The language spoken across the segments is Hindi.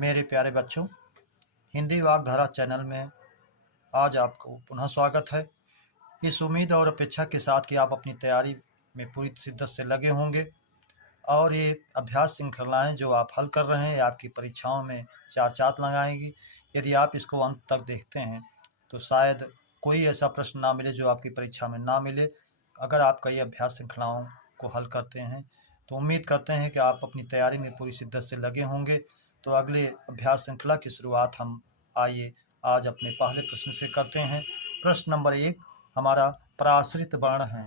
मेरे प्यारे बच्चों, हिंदी वागधारा चैनल में आज आपको पुनः स्वागत है। इस उम्मीद और अपेक्षा के साथ कि आप अपनी तैयारी में पूरी शिद्दत से लगे होंगे और ये अभ्यास श्रृंखलाएँ जो आप हल कर रहे हैं आपकी परीक्षाओं में चार चाँद लगाएंगी। यदि आप इसको अंत तक देखते हैं तो शायद कोई ऐसा प्रश्न ना मिले जो आपकी परीक्षा में ना मिले। अगर आप कई अभ्यास श्रृंखलाओं को हल करते हैं तो उम्मीद करते हैं कि आप अपनी तैयारी में पूरी शिद्दत से लगे होंगे। तो अगले अभ्यास श्रृंखला की शुरुआत हम आइए आज अपने पहले प्रश्न से करते हैं। प्रश्न नंबर 1 हमारा पराश्रित वर्ण है।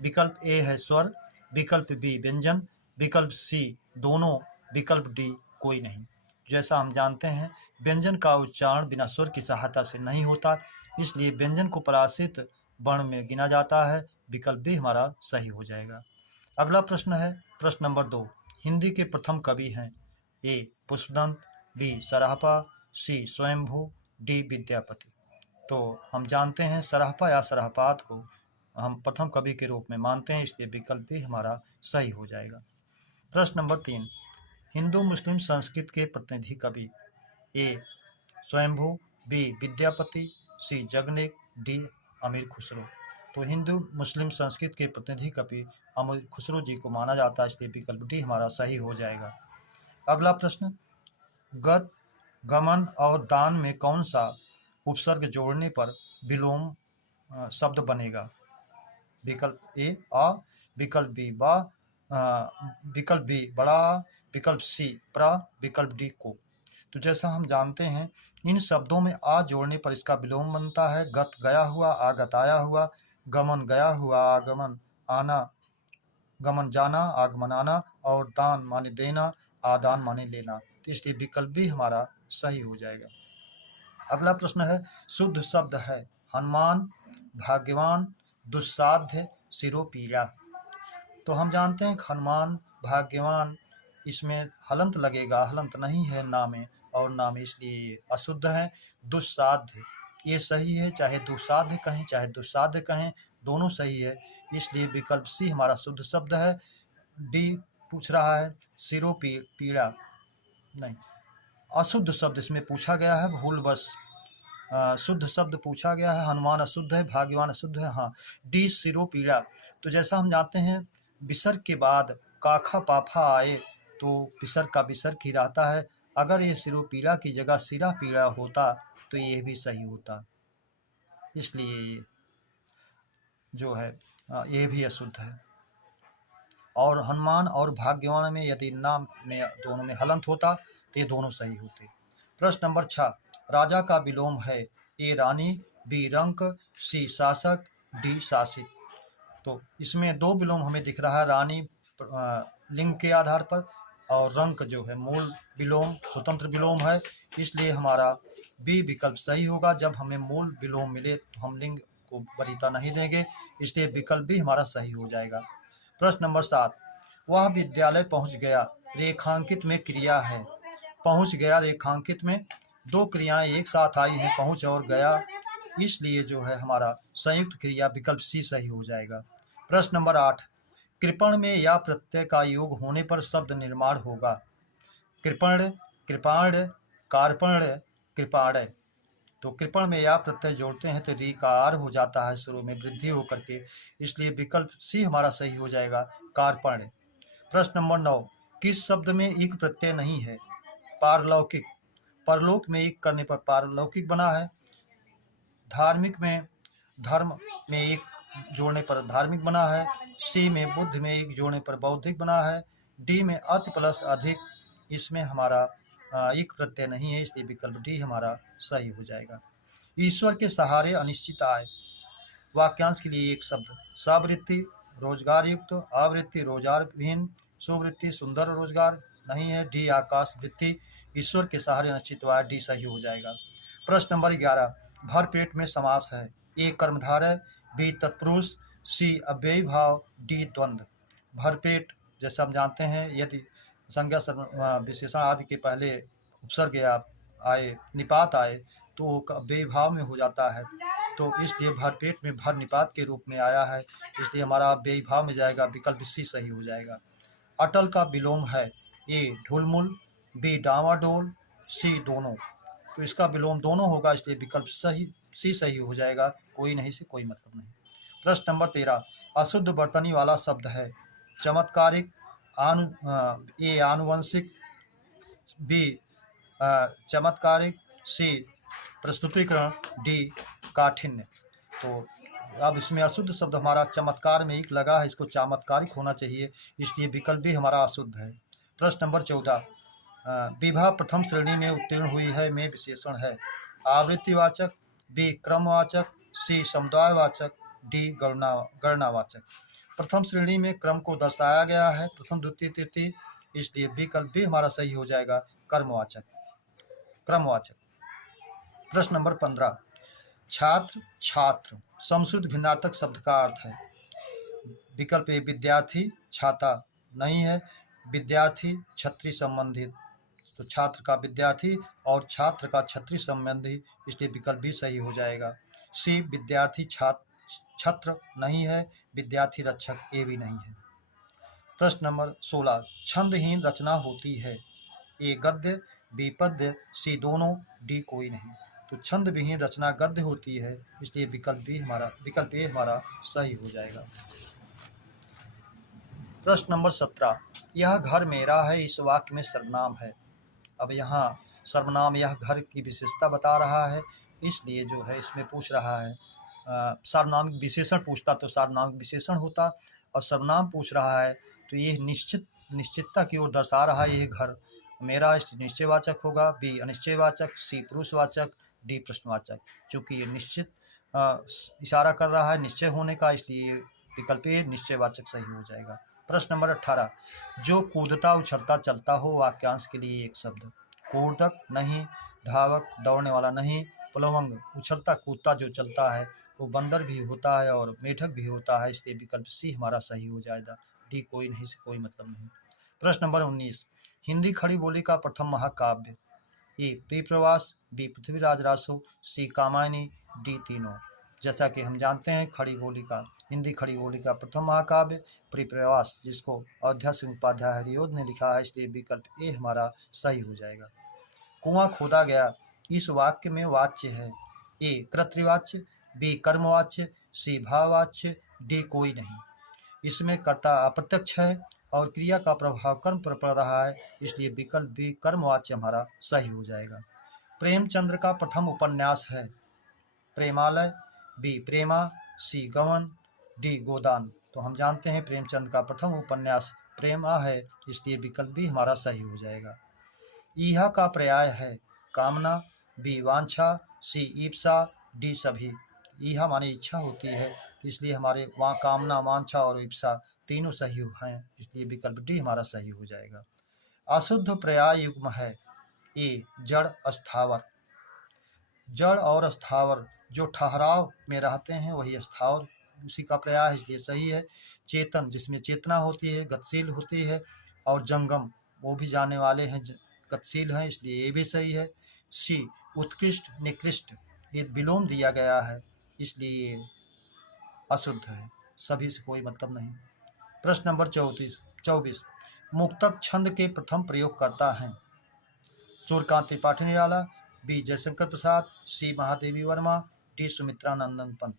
विकल्प ए है स्वर, विकल्प बी व्यंजन, विकल्प सी दोनों, विकल्प डी कोई नहीं। जैसा हम जानते हैं व्यंजन का उच्चारण बिना स्वर की सहायता से नहीं होता, इसलिए व्यंजन को पराश्रित वर्ण में गिना जाता है। विकल्प बी हमारा सही हो जाएगा। अगला प्रश्न है प्रश्न नंबर 2, हिंदी के प्रथम कवि हैं। ए पुष्पदंत, बी सराहपा, सी स्वयंभू, डी विद्यापति। तो हम जानते हैं सराहपा या सराहपात को हम प्रथम कवि के रूप में मानते हैं, इसलिए विकल्प भी हमारा सही हो जाएगा। प्रश्न नंबर 3, हिंदू मुस्लिम संस्कृत के प्रतिनिधि कवि। ए स्वयंभू, बी विद्यापति, सी जगनेक, डी अमीर खुसरो। तो हिंदू मुस्लिम संस्कृत के प्रतिनिधि कवि अमीर खुसरो जी को माना जाता है, इसलिए विकल्प डी हमारा सही हो जाएगा। अगला प्रश्न, गत, गमन और दान में कौन सा उपसर्ग जोड़ने पर विलोम शब्द बनेगा। विकल्प ए आ, विकल्प बी बा, विकल्प बी बड़ा, विकल्प सी प्रा, विकल्प डी को। तो जैसा हम जानते हैं इन शब्दों में आ जोड़ने पर इसका विलोम बनता है। गत गया हुआ, आगत आया हुआ, गमन गया हुआ, आगमन आना, गमन जाना, आगमन आना, और दान माने देना, आदान माने लेना। तो इसलिए विकल्प भी हमारा सही हो जाएगा। अगला प्रश्न है शुद्ध शब्द है हनुमान, भाग्यवान, दुस्साध्य, सिरोपीड़ा। तो हम जानते हैं हनुमान, भाग्यवान, इसमें हलंत लगेगा, हलंत नहीं है ना में और ना में, इसलिए अशुद्ध है। दुस्साध्य ये सही है, चाहे दुस्साध्य कहें चाहे दुस्साध्य कहें दोनों सही है, इसलिए विकल्प सी हमारा शुद्ध शब्द है। डी पूछ रहा है सिरोपीड़ा, नहीं, अशुद्ध शब्द इसमें पूछा गया है भूलवश। शुद्ध शब्द पूछा गया है, हनुमान अशुद्ध है, भाग्यवान अशुद्ध है। हाँ, डी सिरोपीड़ा। तो जैसा हम जानते हैं विसर्ग के बाद काखा पाफा आए तो विसर्ग का विसर्ग ही रहता है। अगर ये सिरोपीड़ा की जगह सिरा पीड़ा होता तो ये भी सही होता, इसलिए जो है ये भी अशुद्ध है। और हनुमान और भाग्यवान में यदि नाम में दोनों में हलंत होता तो ये दोनों सही होते। प्रश्न नंबर 6, राजा का विलोम है। ए रानी, बी रंक, सी शासक, डी शासित। तो इसमें दो विलोम हमें दिख रहा है, रानी लिंग के आधार पर और रंक जो है मूल विलोम स्वतंत्र विलोम है, इसलिए हमारा बी विकल्प सही होगा। जब हमें मूल विलोम मिले तो हम लिंग को वरीयता नहीं देंगे, इसलिए विकल्प भी हमारा सही हो जाएगा। प्रश्न नंबर 7, वह विद्यालय पहुंच गया रेखांकित में क्रिया है। पहुंच गया रेखांकित में दो क्रियाएं एक साथ आई हैं, पहुंच और गया, इसलिए जो है हमारा संयुक्त क्रिया विकल्प सी सही हो जाएगा। प्रश्न नंबर 8, कृपण में या प्रत्यय का योग होने पर शब्द निर्माण होगा। कृपण, कृपाण, कार्पण, कृपाण। तो कृपण में या प्रत्यय जोड़ते हैं तो री का आर हो जाता है शुरू में वृद्धि होकर के, इसलिए विकल्प सी हमारा सही हो जाएगा, कार्पण। प्रश्न नंबर 9, किस शब्द में एक प्रत्यय नहीं है। पारलौकिक, परलोक में एक करने पर पारलौकिक बना है। धार्मिक में धर्म में एक जोड़ने पर धार्मिक बना है। सी में बुद्ध में एक जोड़ने पर बौद्धिक बना है। डी में अति प्लस अधिक, इसमें हमारा एक प्रत्यय नहीं है, इसलिए विकल्प डी हमारा सही हो जाएगा। ईश्वर के सहारे अनिश्चित आय। वाक्यांश के लिए एक शब्द, सवृत्ति रोजगार युक्त, आवृत्ति रोजगार विहीन, सुवृत्ति सुंदर रोजगार नहीं है। डी आकाश वृत्ति, ईश्वर के सहारे अनिश्चित आय, डी सही हो जाएगा। प्रश्न नंबर 11, भर पेट में समास है। ए कर्मधारय, बी तत्पुरुष, सी अव्ययी भाव, डी द्वंद्व। भरपेट जैसे हम जानते हैं यदि संज्ञा विशेषण आदि के पहले उपसर्ग या आए निपात आए तो अव्ययी भाव में हो जाता है, तो इसलिए भरपेट में भर निपात के रूप में आया है, इसलिए हमारा अव्ययी भाव में जाएगा, विकल्प सी सही हो जाएगा। अटल का विलोम है। ए ढुलमुल, बी डावाडोल, सी दोनों। तो इसका विलोम दोनों होगा, इसलिए विकल्प सी सही हो जाएगा। कोई नहीं से कोई मतलब नहीं। प्रश्न नंबर 13, अशुद्ध वर्तनी वाला शब्द है। चमत्कारिक, ए आनुवंशिक, बी चमत्कारिक, सी प्रस्तुतिकरण, डी काठिन्य। तो अब इसमें अशुद्ध शब्द हमारा चमत्कार में एक लगा है, इसको चमत्कारिक होना चाहिए, इसलिए विकल्प भी हमारा अशुद्ध है। प्रश्न नंबर 14, विभा प्रथम श्रेणी में उत्तीर्ण हुई है में विशेषण है। आवृत्तिवाचक, बी क्रमवाचक, सी समुदायवाचक, डी गणनावाचक। प्रथम श्रेणी में क्रम को दर्शाया गया है, प्रथम द्वितीय तृतीय, इसलिए विकल्प भी हमारा सही हो जाएगा, क्रमवाचक। प्रश्न नंबर 15, छात्र छात्र समश्रुत भिन्नार्थक शब्द का अर्थ है। विकल्प ए विद्यार्थी, छाता नहीं है, विद्यार्थी छत्री संबंधित, तो छात्र का विद्यार्थी और छात्र का छत्री संबंधी, इसलिए विकल्प भी सही हो जाएगा। सी विद्यार्थी छत्र नहीं है, विद्यार्थी रक्षक, ए भी नहीं है। प्रश्न नंबर 16, छंदहीन रचना होती है। ए गद्य, बी पद्य, सी दोनों, डी कोई नहीं। तो छंद विहीन रचना गद्य होती है, इसलिए विकल्प ए हमारा सही हो जाएगा। प्रश्न नंबर 17, यह घर मेरा है, इस वाक्य में सर्वनाम है। अब यहाँ सर्वनाम यह घर की विशेषता बता रहा है, इसलिए जो है इसमें पूछ रहा है, सार्वनामिक विशेषण पूछता तो सार्वनामिक विशेषण होता, और सर्वनाम पूछ रहा है तो ये निश्चितता की ओर दर्शा रहा है। यह घर मेरा निश्चयवाचक होगा, बी अनिश्चयवाचक, सी पुरुषवाचक, डी प्रश्नवाचक। क्योंकि ये निश्चित इशारा कर रहा है निश्चय होने का, इसलिए विकल्प ए निश्चयवाचक सही हो जाएगा। प्रश्न नंबर 18, जो कूदता उछलता चलता हो, वाक्यांश के लिए एक शब्द। कूदक नहीं, धावक दौड़ने वाला नहीं, प्लवंग उछलता कूदता जो चलता है, वो बंदर भी होता है और मेढक भी होता है, इसलिए विकल्प सी हमारा सही हो जाएगा, डी कोई नहीं से कोई मतलब नहीं। प्रश्न नंबर 19, हिंदी खड़ी बोली का प्रथम महाकाव्य। ए प्रिप्रवास, बी पृथ्वीराज रासो, सी कामायनी, डी तीनों। जैसा कि हम जानते हैं हिंदी खड़ी बोली का प्रथम महाकाव्य प्रिप्रवास, जिसको अयोध्या सिंह उपाध्याय हरिओद ने लिखा है, इसलिए विकल्प ए हमारा सही हो जाएगा। कुआं खोदा गया, इस वाक्य में वाच्य है। ए कर्तृवाच्य, बी कर्मवाच्य, सी भाववाच्य, डी कोई नहीं। इसमें कर्ता अप्रत्यक्ष है और क्रिया का प्रभाव कर्म पर पड़ रहा है, इसलिए विकल्प बी कर्मवाच्य हमारा सही हो जाएगा। प्रेमचंद्र का प्रथम उपन्यास है। प्रेमालय, बी प्रेमा, सी गवन, डी गोदान। तो हम जानते हैं प्रेमचंद का प्रथम उपन्यास प्रेमा है, इसलिए विकल्प भी हमारा सही हो जाएगा। ईहा का पर्याय है कामना, बी वांछा, सी ईप्सा, डी सभी। ईहा माने इच्छा होती है, तो इसलिए हमारे वहाँ कामना, वांछा और ईप्सा तीनों सही हैं, इसलिए विकल्प डी हमारा सही हो जाएगा। अशुद्ध पर्याय युग्म है। ए जड़ स्थावर, जड़ और स्थावर जो ठहराव में रहते हैं वही स्थावर उसी का पर्याय है, इसलिए सही है। चेतन जिसमें चेतना होती है, गतिशील होती है, और जंगम वो भी जाने वाले हैं, गतिशील हैं, इसलिए ये भी सही है। सी उत्कृष्ट निकृष्ट, ये विलोम दिया गया है, इसलिए ये अशुद्ध है, सभी से कोई मतलब नहीं। प्रश्न नंबर 24, मुक्तक छंद के प्रथम प्रयोगकर्ता हैं। सूर्यकांत त्रिपाठी निराला, बी जयशंकर प्रसाद, सी महादेवी वर्मा, डी सुमित्रा नंदन पंत।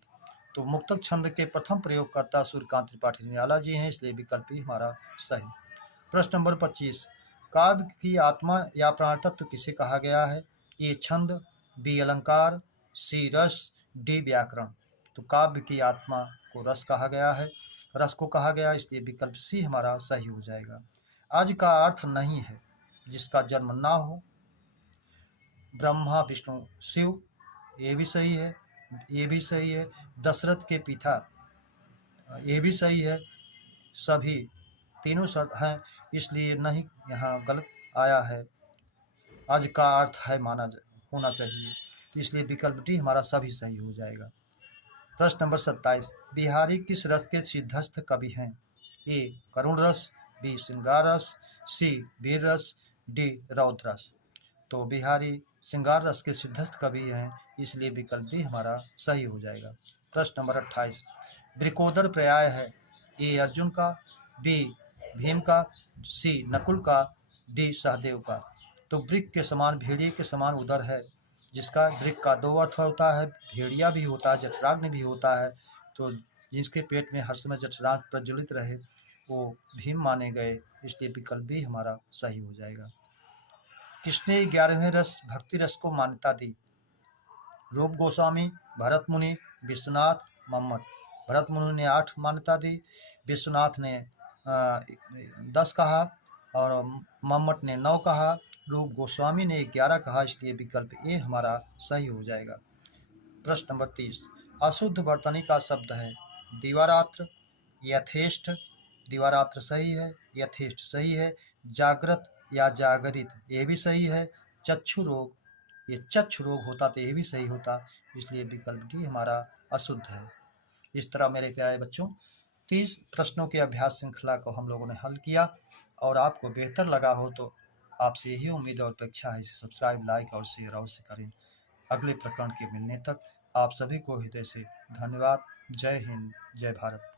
तो मुक्तक छंद के प्रथम प्रयोगकर्ता सूर्यकांत त्रिपाठी निराला जी हैं, इसलिए विकल्प भी हमारा सही। प्रश्न नंबर 25, काव्य की आत्मा या प्राण तत्व किसे कहा गया है। ए छंद, बी अलंकार, सी रस, डी व्याकरण। तो काव्य की आत्मा को रस कहा गया है, रस को कहा गया, इसलिए विकल्प सी हमारा सही हो जाएगा। आज का अर्थ नहीं है जिसका जन्म ना हो, ब्रह्मा विष्णु शिव, ये भी सही है, ये भी सही है। दशरथ के पिता, ये भी सही है, सभी तीनों शर्त हैं, इसलिए नहीं यहाँ गलत आया है। आज का अर्थ है होना चाहिए, तो इसलिए विकल्प डी हमारा सभी सही हो जाएगा। प्रश्न नंबर 27, बिहारी किस रस के सिद्धस्थ कवि हैं। ए करुण रस, बी श्रृंगार रस, सी वीर रस, डी रौद्र रस। तो बिहारी श्रृंगार रस के सिद्धस्थ कवि हैं, इसलिए विकल्प भी हमारा सही हो जाएगा। प्रश्न नंबर 28, वृकोदर पर्याय है। ए अर्जुन का, बी भीम का, सी नकुल का, डी सहदेव का। तो वृक्क के समान, भेड़िए के समान उदर है, जिसका वृक्क का दो अर्थ होता है, भेड़िया भी होता है, जठराग्नि भी होता है। तो जिसके पेट में हर समय जठराग्नि प्रज्वलित रहे वो भीम माने गए, इसलिए विकल्प भी हमारा सही हो जाएगा। किसने 11वें रस भक्ति रस को मान्यता दी? रूप गोस्वामी, भरत मुनि, विश्वनाथ, मम्मट। भरत मुनि ने 8 मान्यता दी, विश्वनाथ ने 10 कहा और मम्मट ने 9 कहा, रूप गोस्वामी ने 11 कहा, इसलिए विकल्प ए हमारा सही हो जाएगा। प्रश्न नंबर 30, अशुद्ध वर्तनी का शब्द है दिवारात्र, यथेष्ट। दिवारात्र सही है, यथेष्ट सही है। जागृत या जागरित ये भी सही है। चक्षु रोग, ये चक्षु रोग होता तो ये भी सही होता, इसलिए विकल्प डी हमारा अशुद्ध है। इस तरह मेरे प्यारे बच्चों 30 प्रश्नों के अभ्यास श्रृंखला को हम लोगों ने हल किया, और आपको बेहतर लगा हो तो आपसे यही उम्मीद और अपेक्षा है, सब्सक्राइब, लाइक और शेयर अवश्य करें। अगले प्रकरण के मिलने तक आप सभी को हृदय से धन्यवाद। जय हिंद, जय भारत।